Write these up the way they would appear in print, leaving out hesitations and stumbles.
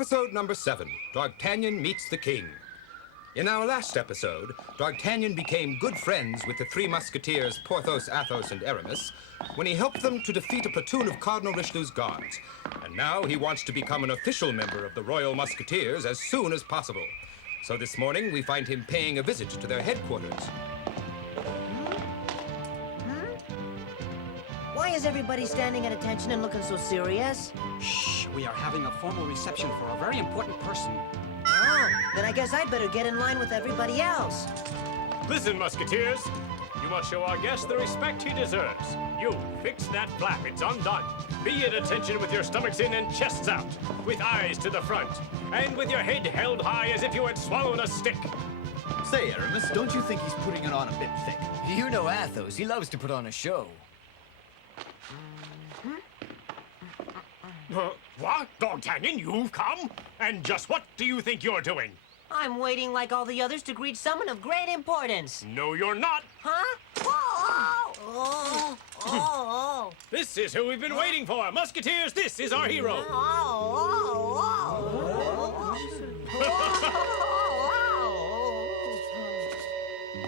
Episode number 7, Dogtanian Meets the King. In our last episode, Dogtanian became good friends with the three musketeers, Porthos, Athos, and Aramis, when he helped them to defeat a platoon of Cardinal Richelieu's guards. And now he wants to become an official member of the Royal Musketeers as soon as possible. So this morning, we find him paying a visit to their headquarters. Why is everybody standing at attention and looking so serious? Shh, we are having a formal reception for a very important person. Oh, then I guess I'd better get in line with everybody else. Listen, Musketeers. You must show our guest the respect he deserves. You, fix that flap. It's undone. Be at attention with your stomachs in and chests out, with eyes to the front, and with your head held high as if you had swallowed a stick. Say, Aramis, don't you think he's putting it on a bit thick? You know Athos. He loves to put on a show. What? Dogtanian, you've come? And just what do you think you're doing? I'm waiting like all the others to greet someone of great importance. No, you're not. Huh? Oh. This is who we've been waiting for. Musketeers, this is our hero.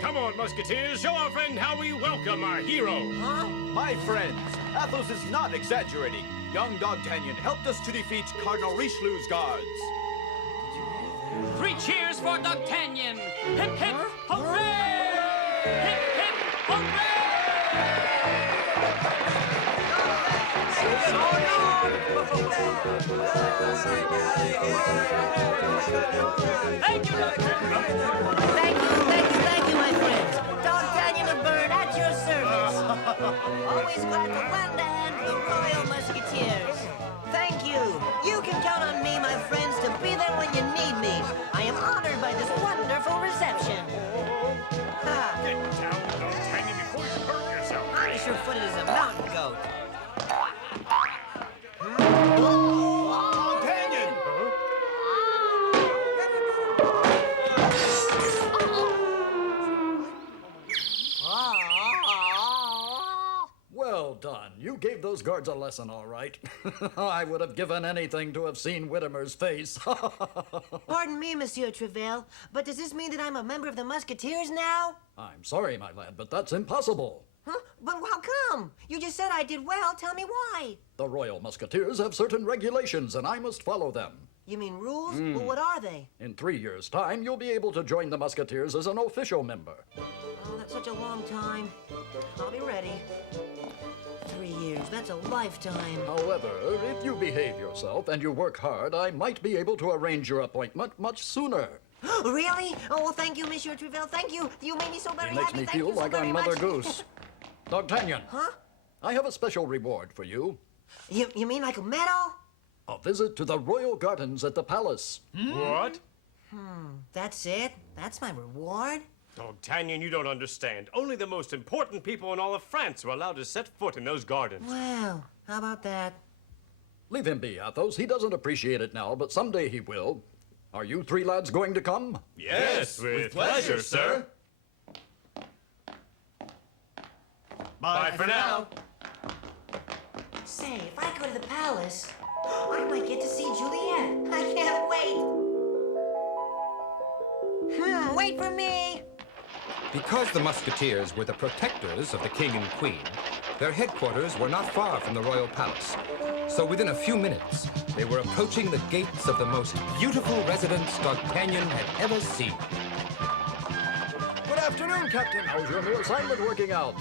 Come on, Musketeers, show our friend how we welcome our hero. Huh? My friends, Athos is not exaggerating. Young Dogtanian helped us to defeat Cardinal Richelieu's guards. 3 cheers for Dogtanian! Hip, hip, hooray! Hip, hip, hooray! Thank you, Dogtanian! Thank you, my friends. Dogtanian of Bern at your service. Always glad to lend a hand to the Royal Musketeers. Thank you. You can count on me, my friends, to be there when you need me. I am honored by this wonderful reception. Get down, Dogtanian, before you hurt yourself. I'm sure-footed as a mountain goat. Dogtanian! Well done. You gave those guards a lesson, all right. I would have given anything to have seen Whittemer's face. Pardon me, Monsieur Treville, but does this mean that I'm a member of the Musketeers now? I'm sorry, my lad, but that's impossible. Huh? But how come? You just said I did well. Tell me why. The Royal Musketeers have certain regulations, and I must follow them. You mean rules? Well, what are they? In 3 years' time, you'll be able to join the Musketeers as an official member. Oh, that's such a long time. I'll be ready. 3 years, that's a lifetime. However, if you behave yourself and you work hard, I might be able to arrange your appointment much sooner. Really? Oh, well, thank you, Monsieur Treville. Thank you. You made me so very It makes happy. me Thank feel you so like very I'm much. Mother Goose. Dogtanian. Huh? I have a special reward for you. You mean like a medal? A visit to the royal gardens at the palace. What? That's it? That's my reward? Dogtanian, you don't understand. Only the most important people in all of France are allowed to set foot in those gardens. Well, how about that? Leave him be, Athos. He doesn't appreciate it now, but someday he will. Are you 3 lads going to come? Yes, with pleasure, sir. Bye for now. Say, if I go to the palace, I might get to see Juliet. I can't wait. Wait for me. Because the Musketeers were the protectors of the king and queen, their headquarters were not far from the royal palace. So within a few minutes, they were approaching the gates of the most beautiful residence Dogtanian had ever seen. Good afternoon, Captain. How's your new assignment working out?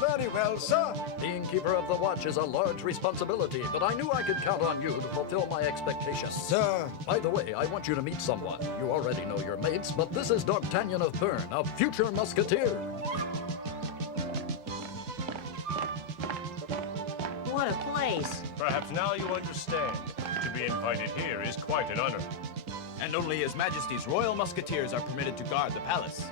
Very well, sir. Being keeper of the watch is a large responsibility, but I knew I could count on you to fulfill my expectations. Sir. By the way, I want you to meet someone. You already know your mates, but this is Dogtanian of Bern, a future musketeer. What a place. Perhaps now you understand. To be invited here is quite an honor. And only His Majesty's Royal Musketeers are permitted to guard the palace.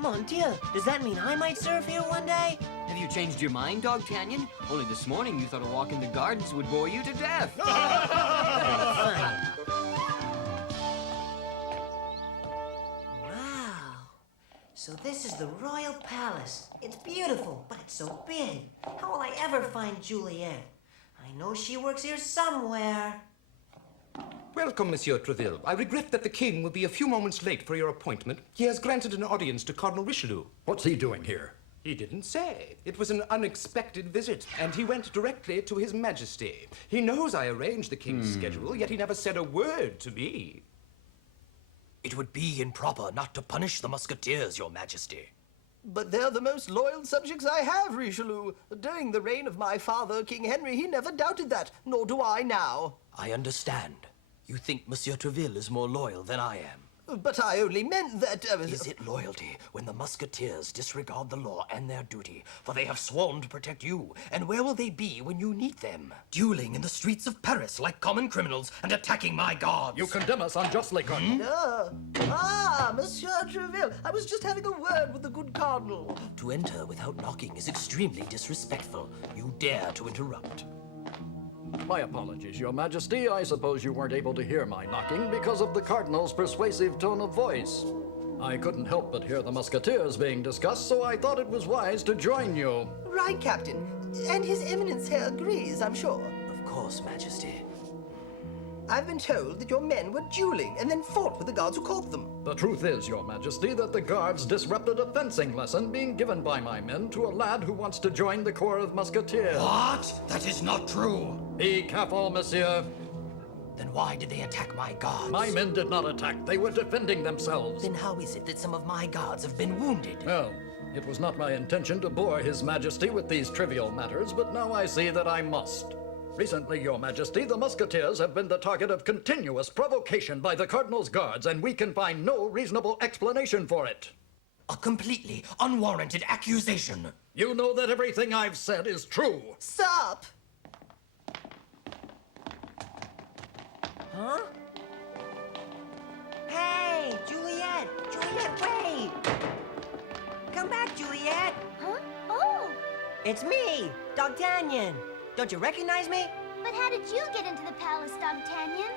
Mon Dieu, does that mean I might serve here one day? Have you changed your mind, Dogtanian? Only this morning you thought a walk in the gardens would bore you to death. Fine. Wow. So this is the royal palace. It's beautiful, but it's so big. How will I ever find Juliet? I know she works here somewhere. Welcome, Monsieur Treville. I regret that the king will be a few moments late for your appointment. He has granted an audience to Cardinal Richelieu. What's he doing here? He didn't say. It was an unexpected visit, and he went directly to His Majesty. He knows I arranged the king's schedule, yet he never said a word to me. It would be improper not to punish the musketeers, Your Majesty. But they're the most loyal subjects I have, Richelieu. During the reign of my father, King Henry, he never doubted that, nor do I now. I understand. You think Monsieur Treville is more loyal than I am. But I only meant that... Is it loyalty when the musketeers disregard the law and their duty? For they have sworn to protect you. And where will they be when you need them? Dueling in the streets of Paris like common criminals and attacking my guards. You condemn us unjustly, Cardinal. Monsieur Treville, I was just having a word with the good cardinal. To enter without knocking is extremely disrespectful. You dare to interrupt. My apologies, Your Majesty. I suppose you weren't able to hear my knocking because of the Cardinal's persuasive tone of voice. I couldn't help but hear the musketeers being discussed, so I thought it was wise to join you. Right, Captain. And His Eminence here agrees, I'm sure. Of course, Majesty. I've been told that your men were dueling and then fought with the guards who caught them. The truth is, Your Majesty, that the guards disrupted a fencing lesson being given by my men to a lad who wants to join the Corps of Musketeers. What? That is not true. Be careful, monsieur. Then why did they attack my guards? My men did not attack. They were defending themselves. Then how is it that some of my guards have been wounded? Well, it was not my intention to bore His Majesty with these trivial matters, but now I see that I must. Recently, Your Majesty, the Musketeers have been the target of continuous provocation by the Cardinal's guards, and we can find no reasonable explanation for it. A completely unwarranted accusation. You know that everything I've said is true. Stop! Huh? Hey, Juliet! Juliet, wait! Come back, Juliet! Huh? Oh! It's me, Dogtanian. Don't you recognize me? But how did you get into the palace, Dogtanian?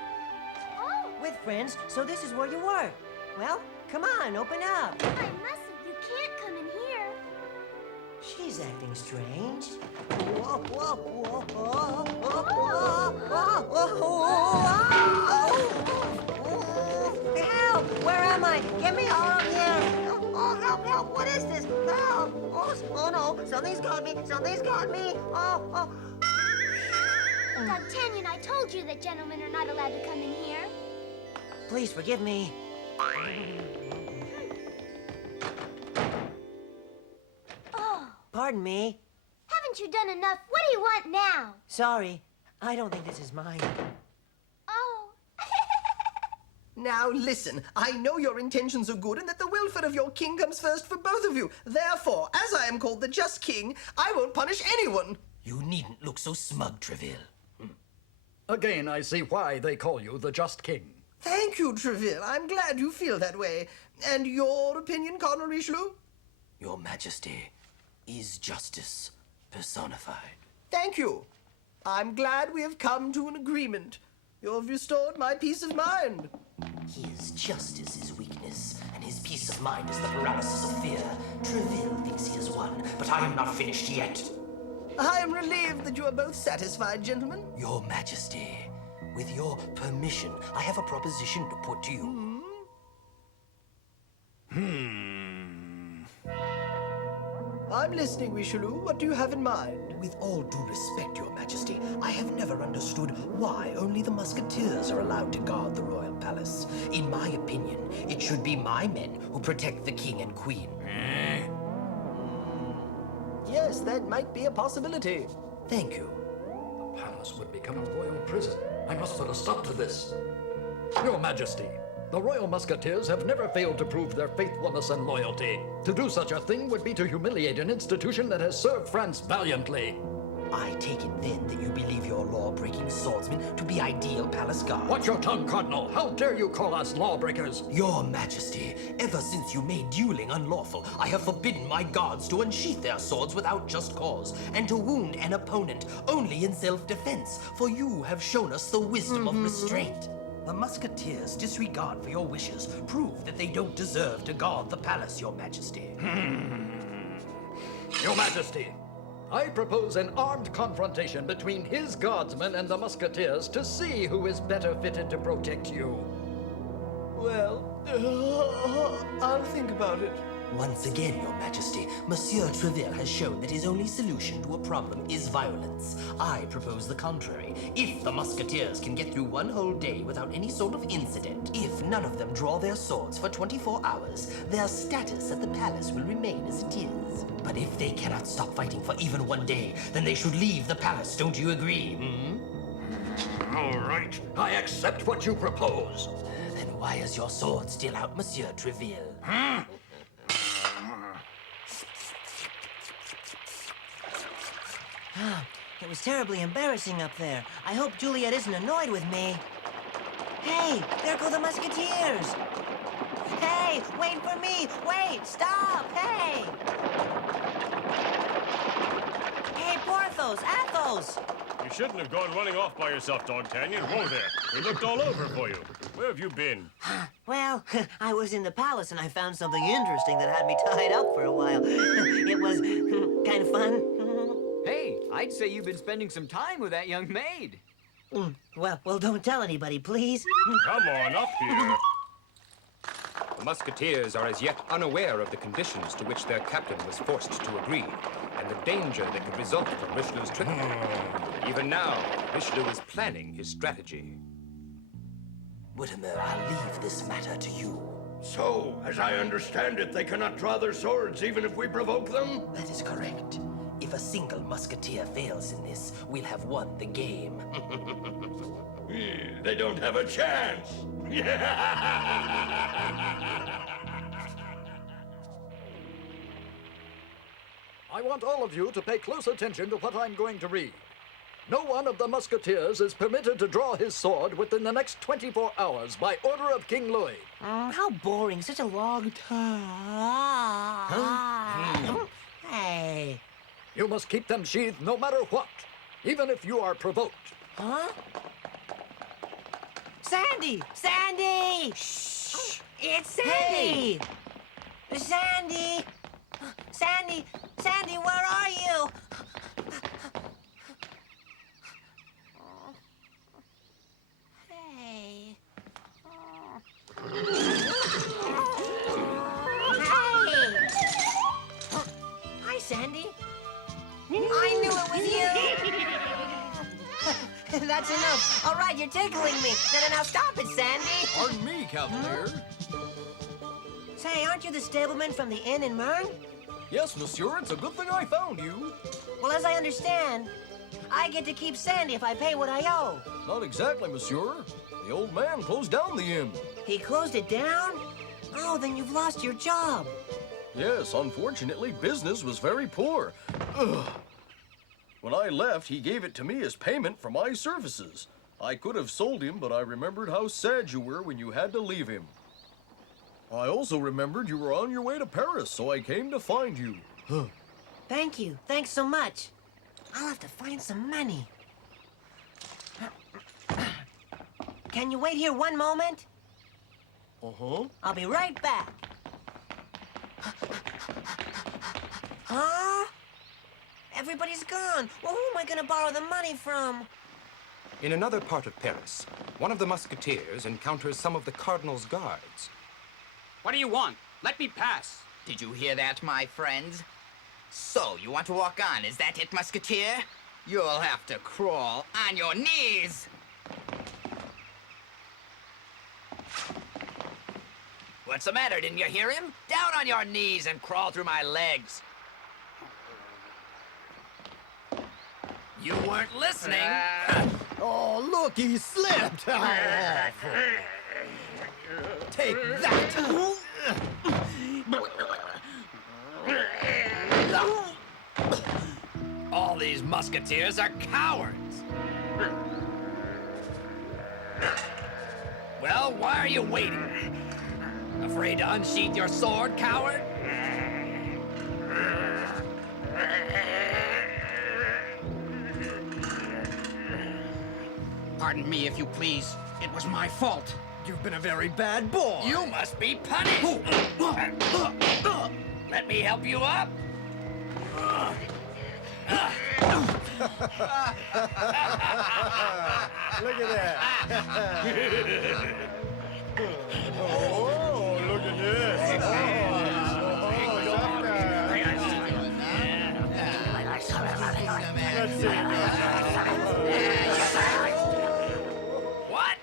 Oh! With friends, so this is where you work. Well, come on, open up. I mustn't. You can't come in here. She's acting strange. Whoa, whoa, whoa, whoa, whoa, whoa, whoa. Help! Where am I? Get me out of here! Oh, help, help! What is this? Help! Oh no! Something's got me! Something's got me! Oh. Dogtanian, I told you that gentlemen are not allowed to come in here. Please forgive me. Oh. Pardon me. Haven't you done enough? What do you want now? Sorry. I don't think this is mine. Oh. Now listen, I know your intentions are good and that the welfare of your king comes first for both of you. Therefore, as I am called the just king, I won't punish anyone. You needn't look so smug, Treville. Again, I see why they call you the Just King. Thank you, Treville. I'm glad you feel that way. And your opinion, Cardinal Richelieu? Your Majesty is justice personified. Thank you. I'm glad we have come to an agreement. You have restored my peace of mind. His justice is weakness, and his peace of mind is the paralysis of fear. Treville thinks he has won, but I am not finished yet. I am relieved that you are both satisfied, gentlemen. Your Majesty, with your permission, I have a proposition to put to you. I'm listening, Richelieu. What do you have in mind? With all due respect, Your Majesty, I have never understood why only the musketeers are allowed to guard the royal palace. In my opinion, it should be my men who protect the king and queen. Yes, that might be a possibility. Thank you. The palace would become a royal prison. I must put a stop to this. Your Majesty, the Royal Musketeers have never failed to prove their faithfulness and loyalty. To do such a thing would be to humiliate an institution that has served France valiantly. I take it then that you believe your law-breaking swordsmen to be ideal palace guards. Watch your tongue, Cardinal. How dare you call us lawbreakers? Your Majesty, ever since you made dueling unlawful, I have forbidden my guards to unsheath their swords without just cause, and to wound an opponent only in self-defense, for you have shown us the wisdom of restraint. The musketeers' disregard for your wishes prove that they don't deserve to guard the palace, Your Majesty. Your Majesty, I propose an armed confrontation between his guardsmen and the musketeers to see who is better fitted to protect you. Well, I'll think about it. Once again, Your Majesty, Monsieur Treville has shown that his only solution to a problem is violence. I propose the contrary. If the musketeers can get through one whole day without any sort of incident, if none of them draw their swords for 24 hours, their status at the palace will remain as it is. But if they cannot stop fighting for even one day, then they should leave the palace, don't you agree, All right, I accept what you propose. Then why is your sword still out, Monsieur Treville? It was terribly embarrassing up there. I hope Juliet isn't annoyed with me. Hey, there go the musketeers! Hey, wait for me! Wait, stop! Hey! Hey, Porthos, Athos! You shouldn't have gone running off by yourself, Dogtanian. Whoa there. We looked all over for you. Where have you been? Well, I was in the palace and I found something interesting that had me tied up for a while. It was kind of fun. Hey, I'd say you've been spending some time with that young maid. Well, don't tell anybody, please. Come on up here. The musketeers are as yet unaware of the conditions to which their captain was forced to agree, and the danger that could result from Richelieu's trickery. Even now, Richelieu is planning his strategy. Whittemer, I'll leave this matter to you. So, as I understand it, they cannot draw their swords even if we provoke them? That is correct. If a single musketeer fails in this, we'll have won the game. They don't have a chance. I want all of you to pay close attention to what I'm going to read. No one of the musketeers is permitted to draw his sword within the next 24 hours by order of King Louis. How boring, such a long time. Hey. You must keep them sheathed no matter what, even if you are provoked. Huh? Sandy! Sandy! Shh! It's Sandy! Hey. Sandy! Sandy! Sandy, where are you? Hey. Hey! Hi, Sandy. I knew it was you! That's enough. All right, you're tickling me. Now stop it, Sandy. Pardon me, Cavalier. Say, aren't you the stableman from the inn in Mern? Yes, monsieur, it's a good thing I found you. Well, as I understand, I get to keep Sandy if I pay what I owe. Not exactly, monsieur. The old man closed down the inn. He closed it down? Oh, then you've lost your job. Yes, unfortunately, business was very poor. Ugh. When I left, he gave it to me as payment for my services. I could have sold him, but I remembered how sad you were when you had to leave him. I also remembered you were on your way to Paris, so I came to find you. Thank you. Thanks so much. I'll have to find some money. Can you wait here one moment? Uh-huh. I'll be right back. Huh? Everybody's gone. Well, who am I gonna borrow the money from? In another part of Paris, one of the musketeers encounters some of the cardinal's guards. What do you want? Let me pass. Did you hear that, my friends? So, you want to walk on, is that it, musketeer? You'll have to crawl on your knees. What's the matter? Didn't you hear him? Down on your knees and crawl through my legs. You weren't listening. Oh, look, he slipped. Take that. All these musketeers are cowards. Well, why are you waiting? Afraid to unsheath your sword, coward? Pardon me, if you please. It was my fault. You've been a very bad boy. You must be punished. Let me help you up. Look at that. Oh, look at this. Let's see. What?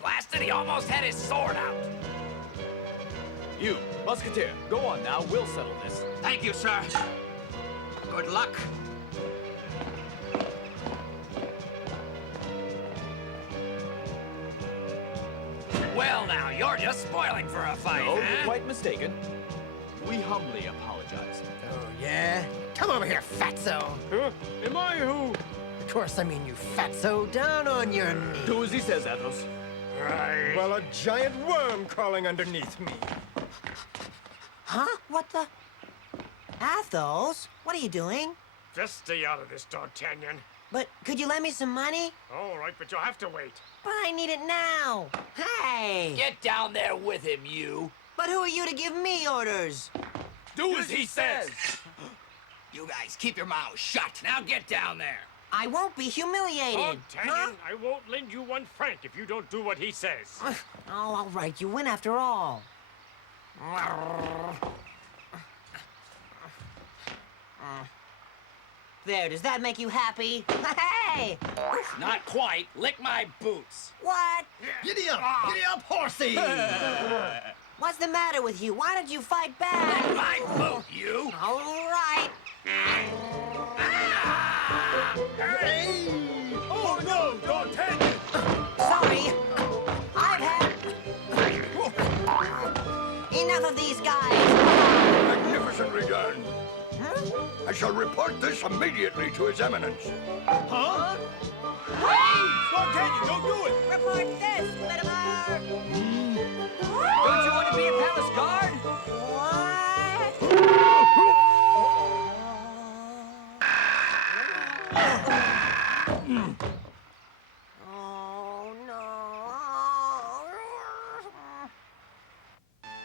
Blasted, he almost had his sword out. You, Musketeer, go on now. We'll settle this. Thank you, sir. Good luck. Well, now, you're just spoiling for a fight, No, huh? you're quite mistaken. We humbly apologize. Oh, yeah? Come over here, fatso. Huh? Am I who? Of course, I mean you fatso. Down on your knees. Do as he says, Athos. Right. Well, a giant worm crawling underneath me. Huh? What the? Athos? What are you doing? Just stay out of this, D'Artagnan. But could you lend me some money? All right, but you'll have to wait. But I need it now. Hey! Get down there with him, you. But who are you to give me orders? Do as he says. You guys, keep your mouths shut. Now get down there. I won't be humiliated. D'Artagnan, I won't lend you 1 franc if you don't do what he says. Oh, all right. You win after all. There, does that make you happy? Hey! Not quite. Lick my boots. What? Giddy up, horsey! What's the matter with you? Why don't you fight back? Lick my boot, you. All right. Hey! Oh, no, D'Artagnan! Sorry. I've had... Enough of these guys. Magnificent return. I shall report this immediately to His Eminence. Huh? Hey! D'Artagnan, don't do it! Report this, Whittimer. Don't you want to be a palace guard? Oh, no.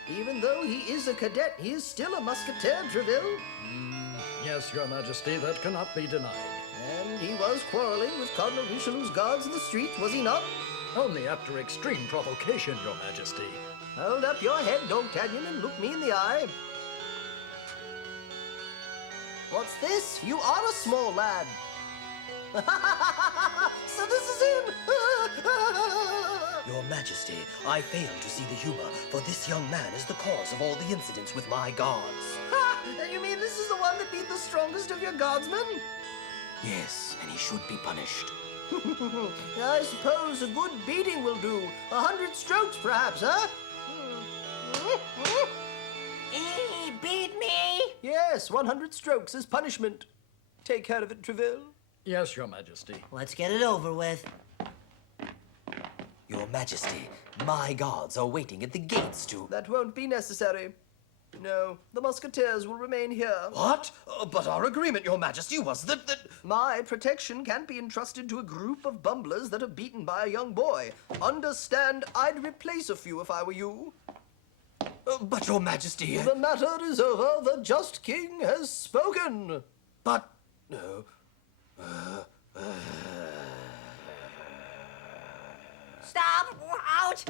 Even though he is a cadet, he is still a musketeer, Treville. Yes, Your Majesty, that cannot be denied. And he was quarreling with Cardinal Richelieu's guards in the street, was he not? Only after extreme provocation, Your Majesty. Hold up your head, D'Artagnan, and look me in the eye. What's this? You are a small lad. So this is him! Your Majesty, I fail to see the humor, for this young man is the cause of all the incidents with my guards. Ha! You mean this is the one that beat the strongest of your guardsmen? Yes, and he should be punished. I suppose a good beating will do. 100 strokes, perhaps, huh? He beat me. Yes, 100 strokes as punishment. Take care of it, Treville. Yes, Your Majesty. Let's get it over with. Your Majesty, my guards are waiting at the gates to... That won't be necessary. No, the musketeers will remain here. What? But our agreement, Your Majesty, was that... My protection can't be entrusted to a group of bumblers that are beaten by a young boy. Understand, I'd replace a few if I were you. But, Your Majesty... The matter is over. The just king has spoken. But... No. Stop! Ouch!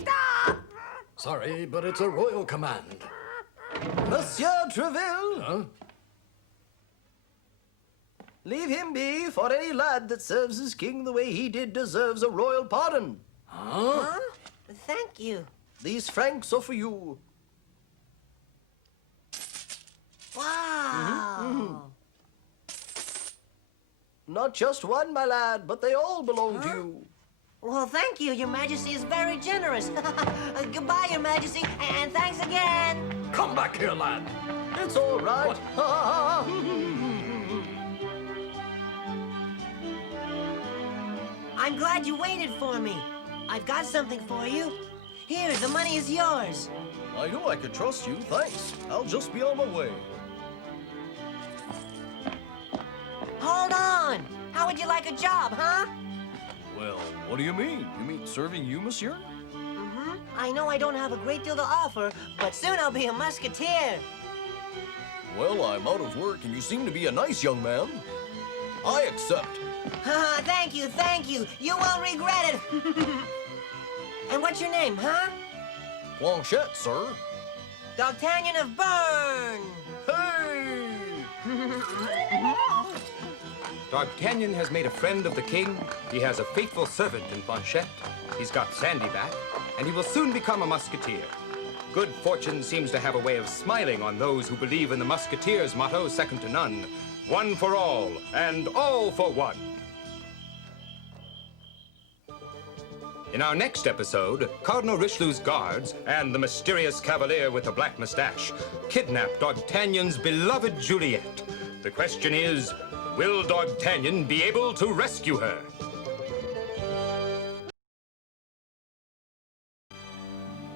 Stop! Sorry, but it's a royal command. Monsieur Treville! Huh? Leave him be, for any lad that serves his king the way he did deserves a royal pardon. Huh? Thank you. These francs are for you. Wow. Not just one, my lad, but they all belong to you. Well, thank you. Your Majesty is very generous. Goodbye, Your Majesty, and thanks again. Come back here, lad. It's all right. I'm glad you waited for me. I've got something for you. Here, the money is yours. I knew I could trust you, thanks. I'll just be on my way. Hold on. How would you like a job, huh? Well, what do you mean? You mean serving you, monsieur? I know I don't have a great deal to offer, but soon I'll be a musketeer. Well, I'm out of work, and you seem to be a nice young man. I accept. Thank you, thank you. You won't regret it. And what's your name, huh? Planchette, sir. Dogtanian of Bern. Hey! Dogtanian has made a friend of the king. He has a faithful servant in Planchette. He's got Sandy back, and he will soon become a musketeer. Good fortune seems to have a way of smiling on those who believe in the musketeers' motto, second to none: one for all, and all for one. In our next episode, Cardinal Richelieu's guards and the mysterious cavalier with the black mustache kidnap Dogtanian's beloved Juliet. The question is, will Dogtanian be able to rescue her?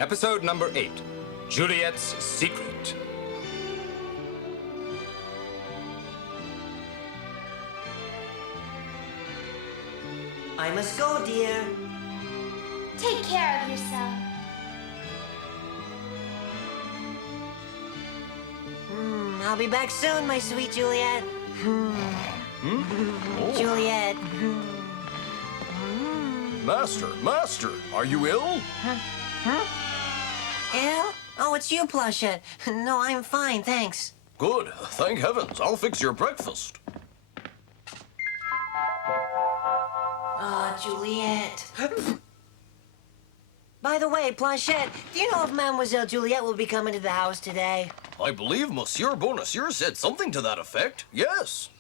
Episode number 8, Juliet's Secret. I must go, dear. Take care of yourself. I'll be back soon, my sweet Juliet. Juliet. Master, are you ill? Ill? Oh, it's you, Planchette. No, I'm fine, thanks. Good. Thank heavens. I'll fix your breakfast. Juliet. By the way, Planchette, do you know if Mademoiselle Juliet will be coming to the house today? I believe Monsieur Bonacieux said something to that effect. Yes.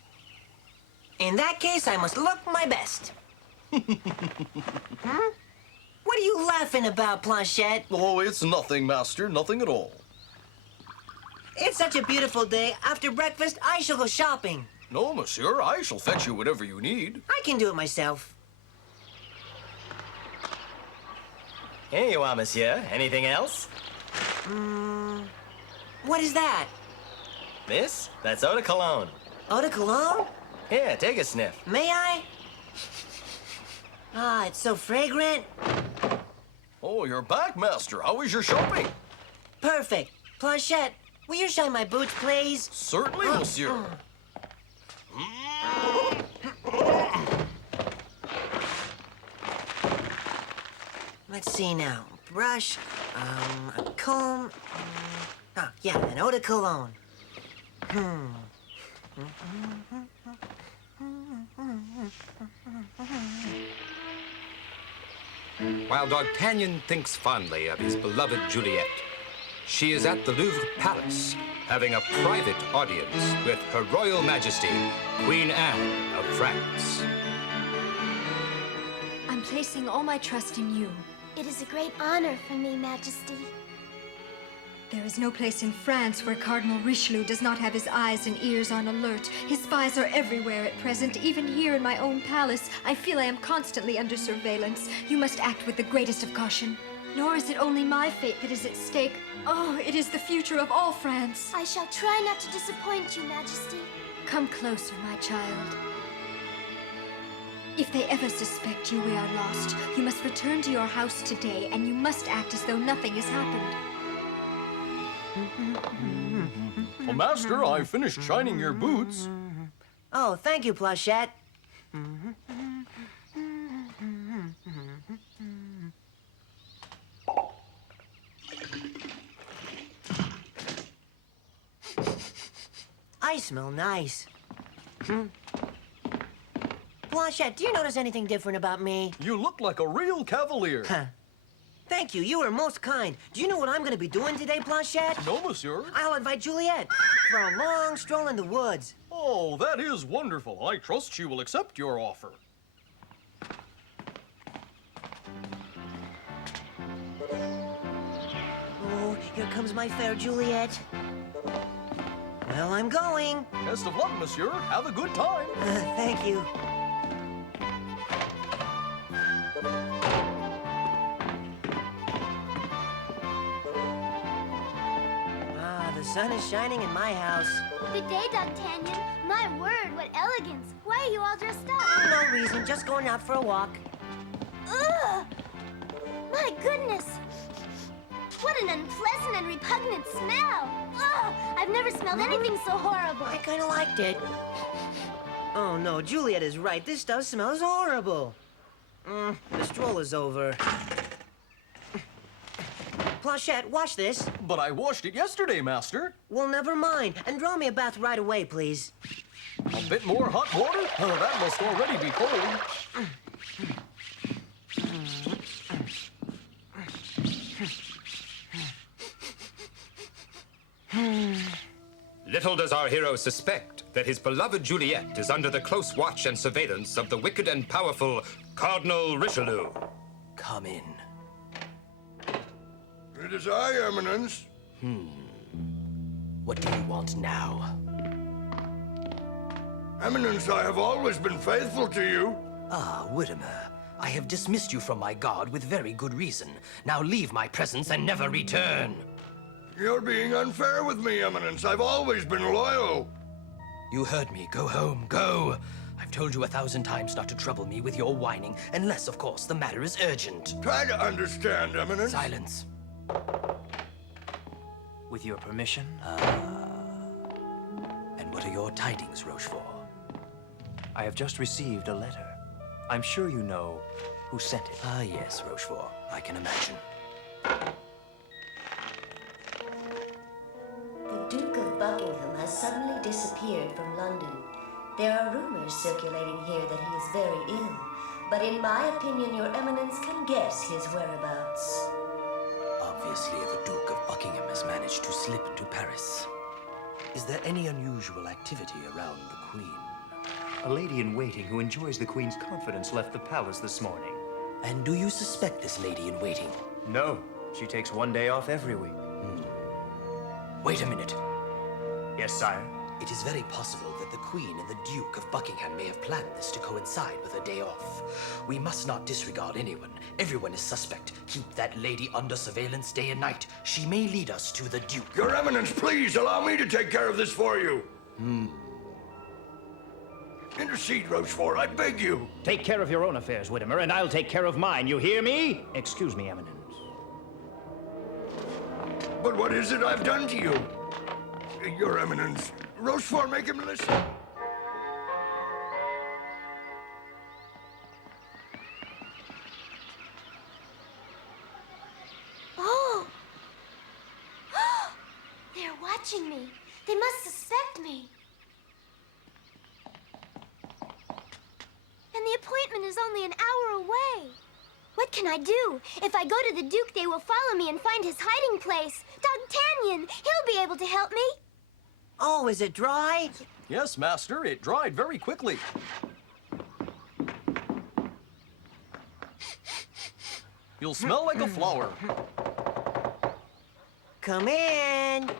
In that case, I must look my best. Huh? What are you laughing about, Planchette? Oh, it's nothing, Master. Nothing at all. It's such a beautiful day. After breakfast, I shall go shopping. No, Monsieur. I shall fetch you whatever you need. I can do it myself. Here you are, Monsieur. Anything else? What is that? This? That's eau de cologne. Eau de cologne? Here, take a sniff. May I? It's so fragrant. Oh, you're back, Master. How was your shopping? Perfect. Planchette, will you shine my boots, please? Certainly, Monsieur. Let's see now. Brush, a comb. Yeah, an eau de cologne. While Dogtanian thinks fondly of his beloved Juliet, she is at the Louvre Palace, having a private audience with Her Royal Majesty, Queen Anne of France. I'm placing all my trust in you. It is a great honor for me, Majesty. There is no place in France where Cardinal Richelieu does not have his eyes and ears on alert. His spies are everywhere at present. Even here in my own palace, I feel I am constantly under surveillance. You must act with the greatest of caution. Nor is it only my fate that is at stake. Oh, it is the future of all France. I shall try not to disappoint you, Majesty. Come closer, my child. If they ever suspect you, we are lost. You must return to your house today, and you must act as though nothing has happened. Well, Master, I finished shining your boots. Oh, thank you, Planchette. I smell nice. Planchette, do you notice anything different about me? You look like a real cavalier. Thank you. You are most kind. Do you know what I'm going to be doing today, Planchette? No, Monsieur. I'll invite Juliet for a long stroll in the woods. Oh, that is wonderful. I trust she will accept your offer. Oh, here comes my fair Juliet. Well, I'm going. Best of luck, Monsieur. Have a good time. Thank you. The sun is shining in my house. Good day, Dogtanian. My word, what elegance. Why are you all dressed up? No reason, just going out for a walk. Ugh! My goodness! What an unpleasant and repugnant smell! Ugh! I've never smelled anything so horrible. I kind of liked it. Oh no, Juliet is right. This stuff smells horrible. The stroll is over. Planchette, wash this. But I washed it yesterday, Master. Well, never mind. And draw me a bath right away, please. A bit more hot water? Oh, that must already be cold. Little does our hero suspect that his beloved Juliet is under the close watch and surveillance of the wicked and powerful Cardinal Richelieu. Come in. It is I, Eminence. What do you want now? Eminence, I have always been faithful to you. Ah, Whittimer. I have dismissed you from my guard with very good reason. Now leave my presence and never return. You're being unfair with me, Eminence. I've always been loyal. You heard me. Go home. Go. I've told you 1,000 times not to trouble me with your whining, unless, of course, the matter is urgent. Try to understand, Eminence. Silence. With your permission? And what are your tidings, Rochefort? I have just received a letter. I'm sure you know who sent it. Ah, yes, Rochefort. I can imagine. The Duke of Buckingham has suddenly disappeared from London. There are rumors circulating here that he is very ill, but in my opinion, your Eminence can guess his whereabouts. Obviously, the Duke of Buckingham has managed to slip into Paris. Is there any unusual activity around the Queen? A lady-in-waiting who enjoys the Queen's confidence left the palace this morning. And do you suspect this lady-in-waiting? No. She takes one day off every week. Wait a minute. Yes, sire? It is very possible that the Queen and the Duke of Buckingham may have planned this to coincide with her day off. We must not disregard anyone. Everyone is suspect. Keep that lady under surveillance day and night. She may lead us to the Duke. Your Eminence, please allow me to take care of this for you. Intercede, Rochefort, I beg you. Take care of your own affairs, Whittimer, and I'll take care of mine. You hear me? Excuse me, Eminence. But what is it I've done to you? Your Eminence, Rochefort, make him listen. Oh! They're watching me. They must suspect me. And the appointment is only an hour away. What can I do? If I go to the Duke, they will follow me and find his hiding place. Dogtanian, he'll be able to help me. Oh, is it dry? Yes, Master, it dried very quickly. You'll smell like a flower. Come in.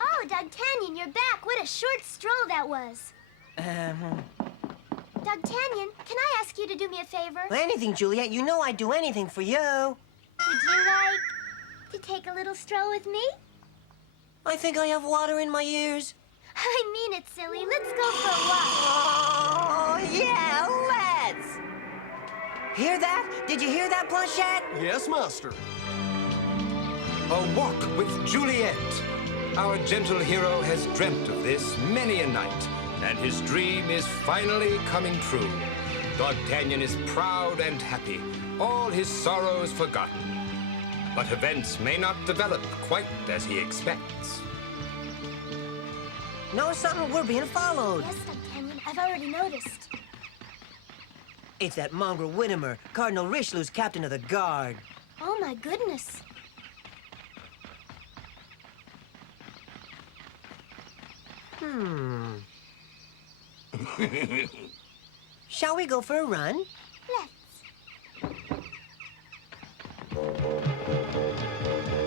Oh, Dogtanian, you're back. What a short stroll that was. Dogtanian, can I ask you to do me a favor? Anything, Juliet. You know I'd do anything for you. Would you like to take a little stroll with me? I think I have water in my ears. I mean it, silly. Let's go for a walk. Oh, yeah, let's! Hear that? Did you hear that, Planchette? Yes, Master. A walk with Juliet. Our gentle hero has dreamt of this many a night, and his dream is finally coming true. Dogtanian is proud and happy, all his sorrows forgotten. But events may not develop quite as he expects. Know something? We're being followed. Yes, Dogtanian, I've already noticed. It's that mongrel Whittimer, Cardinal Richelieu's captain of the guard. Oh, my goodness. Shall we go for a run? Let's.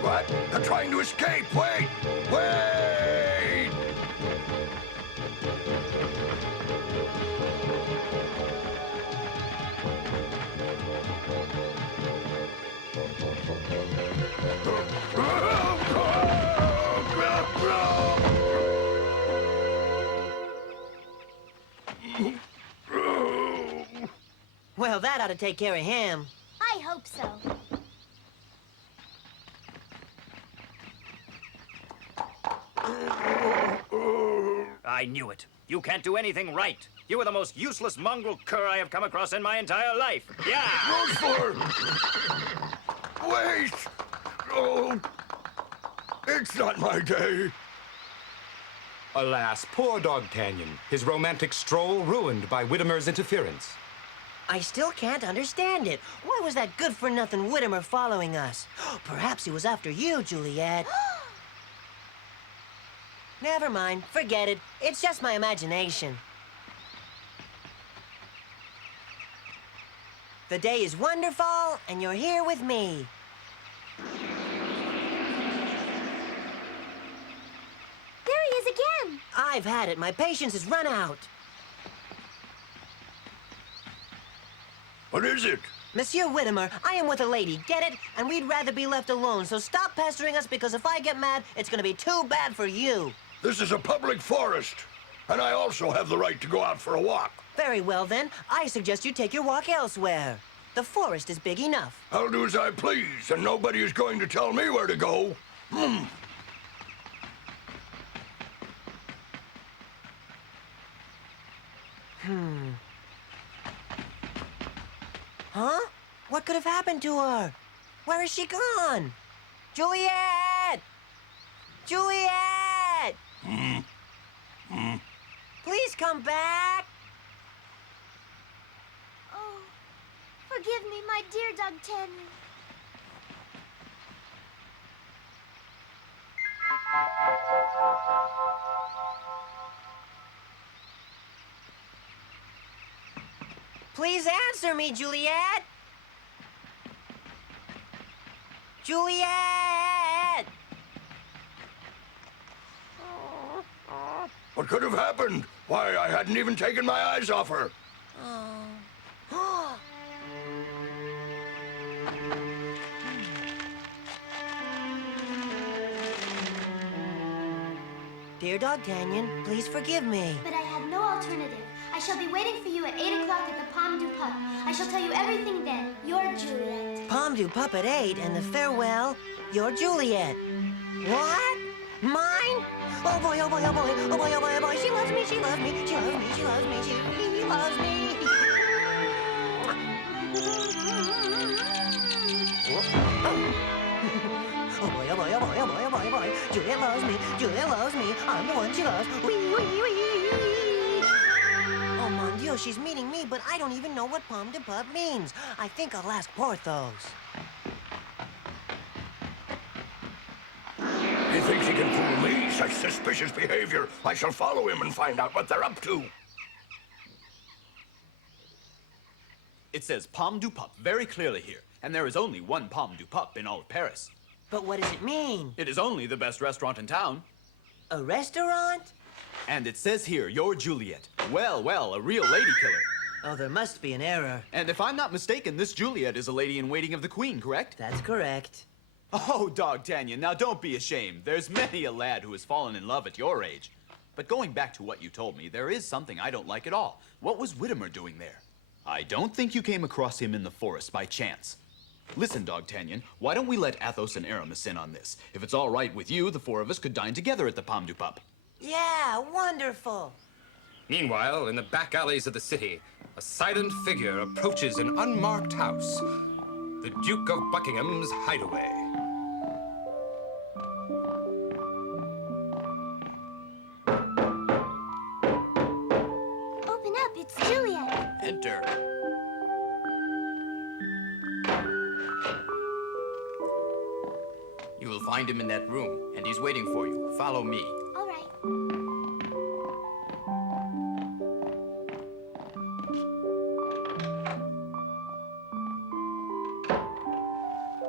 What? They're trying to escape. Wait! Wait! Well, that ought to take care of him. I hope so. I knew it. You can't do anything right. You are the most useless mongrel cur I have come across in my entire life. Yeah! Rochefort! Wait! Oh, it's not my day. Alas, poor Dogtanian. His romantic stroll ruined by Whittemer's interference. I still can't understand it. Why was that good-for-nothing Whittemer following us? Perhaps he was after you, Juliet. Never mind. Forget it. It's just my imagination. The day is wonderful, and you're here with me. There he is again. I've had it. My patience has run out. What is it? Monsieur Whittemer, I am with a lady, get it? And we'd rather be left alone, so stop pestering us because if I get mad, it's gonna be too bad for you. This is a public forest, and I also have the right to go out for a walk. Very well, then. I suggest you take your walk elsewhere. The forest is big enough. I'll do as I please, and nobody is going to tell me where to go. Huh? What could have happened to her? Where is she gone? Juliet! Juliet! Please come back! Oh, forgive me, my dear Dogtanian. Please answer me, Juliet! Juliet! What could have happened? Why, I hadn't even taken my eyes off her. Dear Dogtanian, please forgive me. But I had no alternative. I shall be waiting for you at 8 o'clock at the Pomme du Pup. I shall tell you everything then. Your Juliet. Pomme du Pup at 8 and the farewell, your Juliet. What? Mine? Oh boy, oh boy, oh boy, oh boy, oh boy, oh boy. She loves me, she loves me, she loves me, she loves me, she loves me. Oh boy, oh boy, oh boy, oh boy, oh boy, oh boy. Juliet loves me, Juliet loves me. I'm the one she loves. Wee, wee, wee. Oh, mon Dieu, she's meeting me, but I don't even know what Pomme de Pup means. I think I'll ask Porthos. He thinks he can fool me? Such suspicious behavior. I shall follow him and find out what they're up to. It says Pomme du Pup very clearly here, and there is only one Pomme du Pup in all of Paris. But what does it mean? It is only the best restaurant in town. A restaurant? And it says here, you're Juliet. Well, well, a real lady killer. Oh, there must be an error. And if I'm not mistaken, this Juliet is a lady-in-waiting of the Queen, correct? That's correct. Oh, Dogtanian, now don't be ashamed. There's many a lad who has fallen in love at your age. But going back to what you told me, there is something I don't like at all. What was Whittemer doing there? I don't think you came across him in the forest by chance. Listen, Dogtanian, why don't we let Athos and Aramis in on this? If it's all right with you, the four of us could dine together at the Pomme du Pup. Yeah, wonderful. Meanwhile, in the back alleys of the city, a silent figure approaches an unmarked house. The Duke of Buckingham's hideaway. Open up, it's Juliet. Enter. You will find him in that room, and he's waiting for you. Follow me. All right.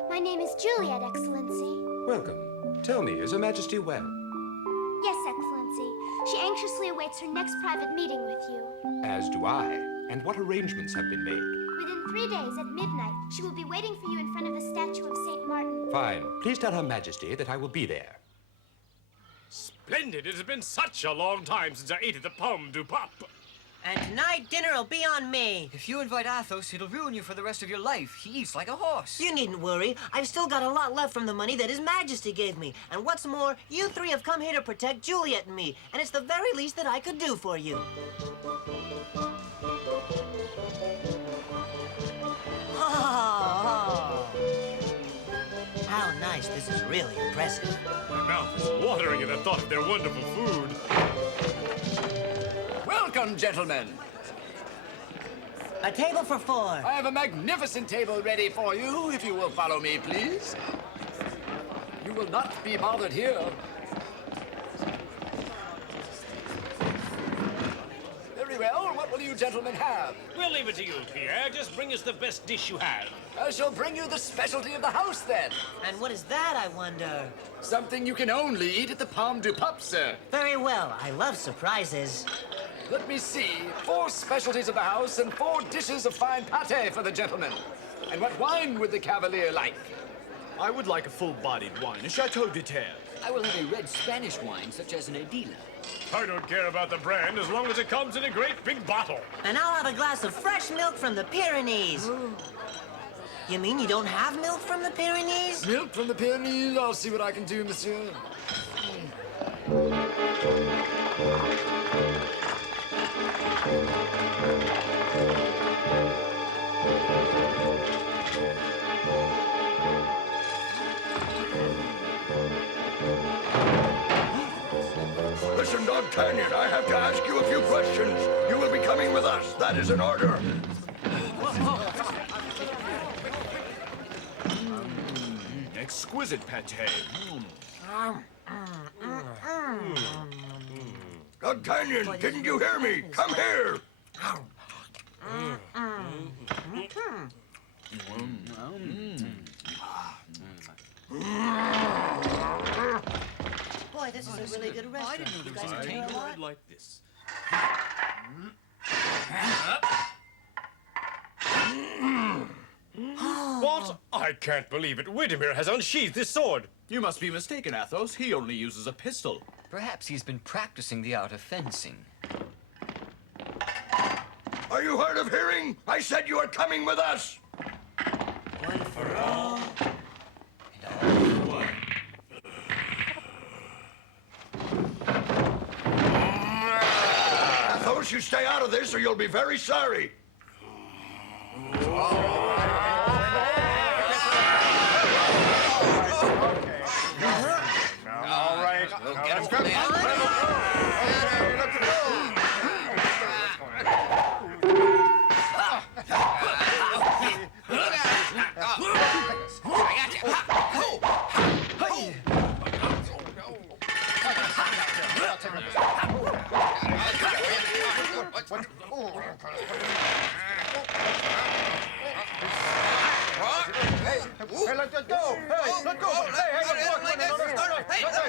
My name is Juliet, Excellency. Welcome. Tell me, is Her Majesty well? Yes, Excellency. She anxiously awaits her next private meeting with you. As do I. And what arrangements have been made? Within 3 days, at midnight, she will be waiting for you in front of the statue of St. Martin. Fine. Please tell Her Majesty that I will be there. Splendid. It has been such a long time since I ate at the Pomme du Pup. And tonight, dinner will be on me. If you invite Athos, it'll ruin you for the rest of your life. He eats like a horse. You needn't worry. I've still got a lot left from the money that His Majesty gave me. And what's more, you three have come here to protect Juliet and me. And it's the very least that I could do for you. Oh, how nice. This is really impressive. My mouth is watering at the thought of their wonderful food. Welcome, gentlemen. A table for four. I have a magnificent table ready for you, if you will follow me, please. You will not be bothered here. Very well. What will you gentlemen have? We'll leave it to you, Pierre. Just bring us the best dish you have. I shall bring you the specialty of the house, then. And what is that, I wonder? Something you can only eat at the Palme du Pup, sir. Very well. I love surprises. Let me see. 4 specialties of the house and 4 dishes of fine pâté for the gentlemen. And what wine would the cavalier like? I would like a full-bodied wine, a Chateau de Terre. I will have a red Spanish wine, such as an Edina. I don't care about the brand as long as it comes in a great big bottle. And I'll have a glass of fresh milk from the Pyrenees. You mean you don't have milk from the Pyrenees? Milk from the Pyrenees? I'll see what I can do, monsieur. Listen, Dogtanian, I have to ask you a few questions. You will be coming with us. That is an order. Exquisite pâté. Dogtanian, didn't you hear me? Come here. Boy, this is a really good restaurant. You guys can hear a lot? Like this. What? I can't believe it. Widimir has unsheathed his sword. You must be mistaken, Athos. He only uses a pistol. Perhaps he's been practicing the art of fencing. Are you hard of hearing? I said you are coming with us. One for all. Athos, you stay out of this or you'll be very sorry. All right. We'll get him from Hey, let's just go! Hey, let's go! Hey, let's walk one another! Hey, let's go!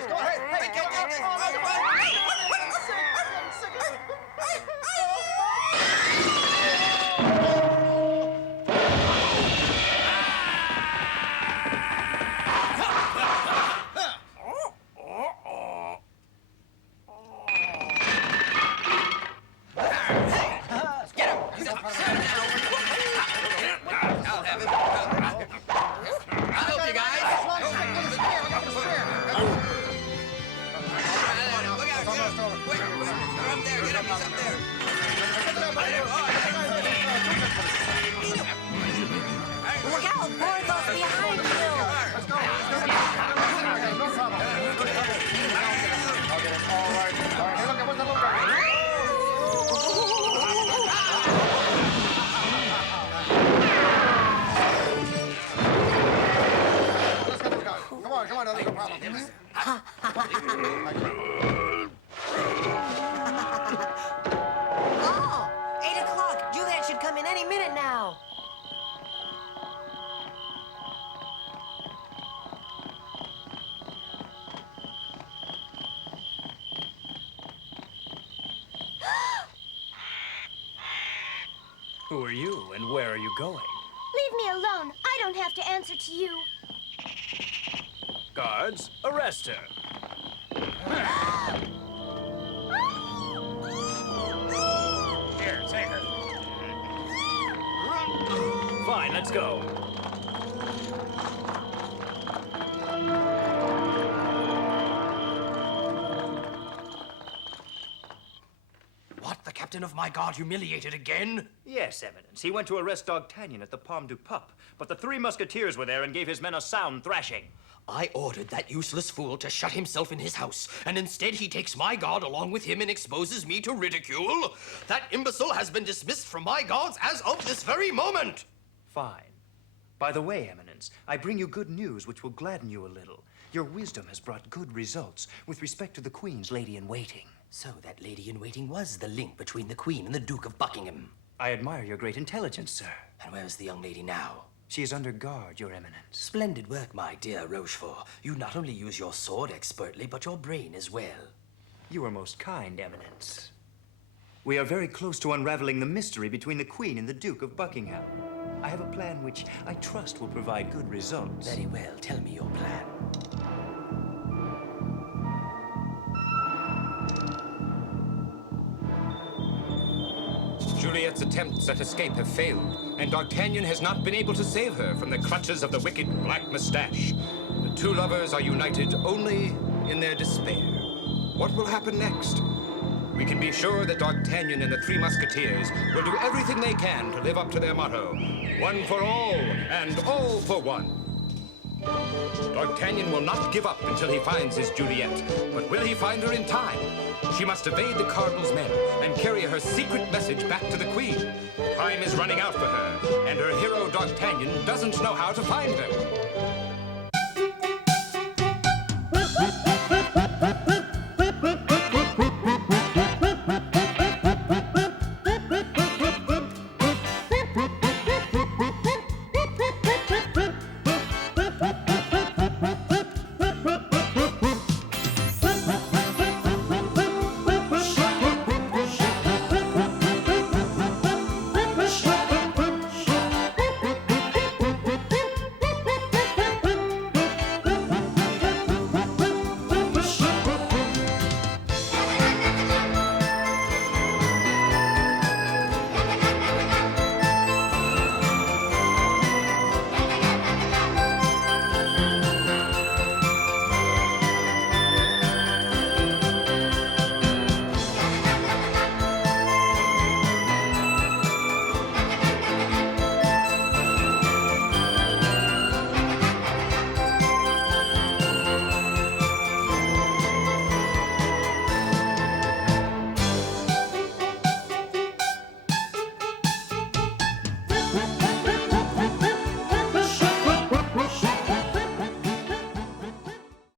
Look out! Porthos behind you! Come on, there's no problem. Oh! 8 o'clock! Juliet should come in any minute now! Who are you and where are you going? Leave me alone. I don't have to answer to you. Guards, arrest her. Let's go. What? The captain of my guard humiliated again? Yes, Eminence. He went to arrest Dogtanian at the Palme du Pup, but the 3 musketeers were there and gave his men a sound thrashing. I ordered that useless fool to shut himself in his house, and instead he takes my guard along with him and exposes me to ridicule. That imbecile has been dismissed from my guards as of this very moment. Fine. By the way, Eminence, I bring you good news which will gladden you a little. Your wisdom has brought good results with respect to the Queen's lady-in-waiting. So that lady-in-waiting was the link between the Queen and the Duke of Buckingham. I admire your great intelligence, sir. And where's the young lady now? She is under guard, Your Eminence. Splendid work, my dear Rochefort. You not only use your sword expertly, but your brain as well. You are most kind, Eminence. We are very close to unraveling the mystery between the Queen and the Duke of Buckingham. I have a plan which I trust will provide good results. Very well. Tell me your plan. Juliet's attempts at escape have failed, and Dogtanian has not been able to save her from the clutches of the wicked Black Mustache. The 2 lovers are united only in their despair. What will happen next? We can be sure that Dogtanian and the 3 musketeers will do everything they can to live up to their motto, one for all and all for one. Dogtanian will not give up until he finds his Juliet, but will he find her in time? She must evade the Cardinal's men and carry her secret message back to the Queen. Time is running out for her, and her hero Dogtanian doesn't know how to find her.